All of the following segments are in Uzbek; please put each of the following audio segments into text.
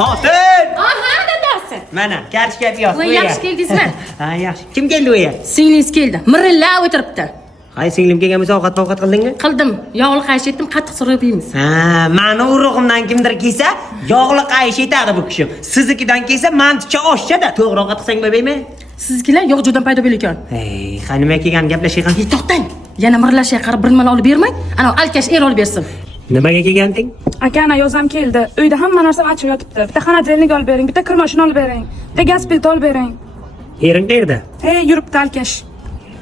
Xotin! Aha, dadasi. Mana, kartochka yoz. Voy, yaxshi keldingizmi? Ha, yaxshi. Kim keldi u yer? Singlingiz keldi. Mirillab o'tiribdi. Hay, singlim kelgan bo'lsa ovqat qildingmi? Qildim. Yog'li qayish etdim, qattiq so'rab yeymiz. Ha, mani urug'imdan kimdir kelsa, yog'li qayish etadi bu kishi. Siznikidan kelsa, manticha oshchada. To'g'ri ovqat qilsang bo'lmaymi? Sizkilar yog' jo'dan paydo bo'lar ekan. Hey, nima kelgan gaplashaygan? To'xtang. Yana mirlashga qarab birmala olib bermang. Ana alkash er olib bersin. Nimaga kelganding? Aka, ana yozam keldi. Uyda hamma narsa ochiq yotibdi. Bitta xonadilnik olib bering, bitta kir mashina olib bering, bitta gaz plita olib bering. Ering qayerda? Hey, yuribdi alkash.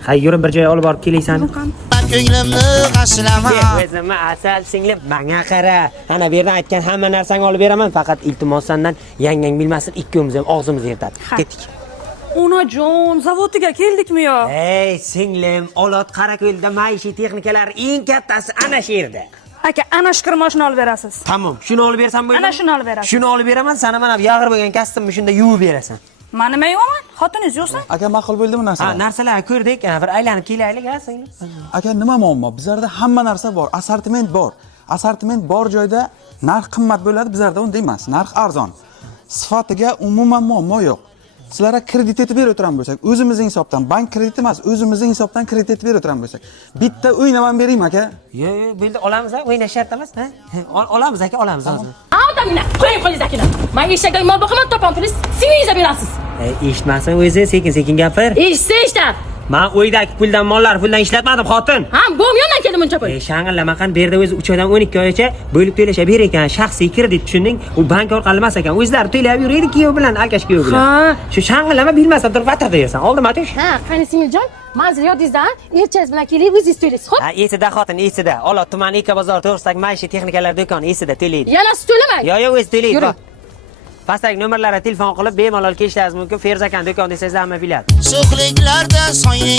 Hay, yurib bir joyga olib borib kelaysan. Ko'nglimni g'ashlama. O'zimni asal singlim, menga qara. Ana bu yerdan aytgan hamma narsani olib beraman, faqat iltimos sendan yangang bilmasin, ikkimiz ham og'zimizni yirtadi. Ketdik. Onajon, zavodiga keldikmi yo? Hey, singlim, Olot Qarako'lda maishiy texnikalar eng kattasi ana shu yerda. Aka, ana shu kir mashina olib berasiz. Tamom, shuni olib bersam bo'ladi. Ana shuni olib berasiz. Shuni olib beraman, sana mana yag'ir bo'lgan kostyumni shunda yuvib berasan. Men nima yuvaman? Xotiningiz yo'qsan? Aka, ma'qul bo'ldimi Ha, narsalar? narsalarni ko'rdik, bir aylanib kelaylik, ha, singlim. Aka, nima muammo? Bizlarda hamma narsa bor, assortiment bor. Assortiment bor joyda narx qimmat bo'ladi, bizlarda unday emas. Narx arzon. Sifatiga umuman muammo yo'q. Sizlarga kredit etib berib o'tiran bo'lsak, o'zimizning hisobdan, bank krediti emas, o'zimizning hisobdan kredit etib berib o'tiran bo'lsak, bitta uyni ham beraymi aka? Yo'q, bo'ldi, olamiz, o'ynash shart emas, ha? Olamiz aka, olamiz hozir. Odamlar, qo'ying qo'lingizakini. Men eshakga mol boqaman, topam pulingiz singlingiz berasiz. Eshitmasin o'zi, sekin gapir. Eshitsa. Men o'ydagi puldan puldan ishlatmadim, xotin. Ha, bo'myondan keldim uncha pul. Shang'illama qan, bu yerda o'zi 3 oydan 12 oygacha bo'lib to'lashaver ekan, shaxsiy kredit, tushunding? U bank orqali emas ekan, o'zlari to'lab yuradi kuyov bilan, alkash kuyov bilan. Ha. Shu shang'illama bilmasdan turib vatarda yersan. Oldima tush. Ha, qani singiljon, manzil yodingizda, erchangiz bilan kelib o'zingiz to'laysiz, xo'p? Ha, esida xotin, esida. Olot tumani Eka bozor to'g'risidagi maishiy texnikalar do'koni esida to'laydi. Yana siz to'lamang. Yo'q, o'zi to'laydi. Yuring. Pastdagi nomerlarga telefon qilib bemalol kelishingiz mumkin. Ferzakan do'kon desangiz hamma biladi. Sho'xliklarda soying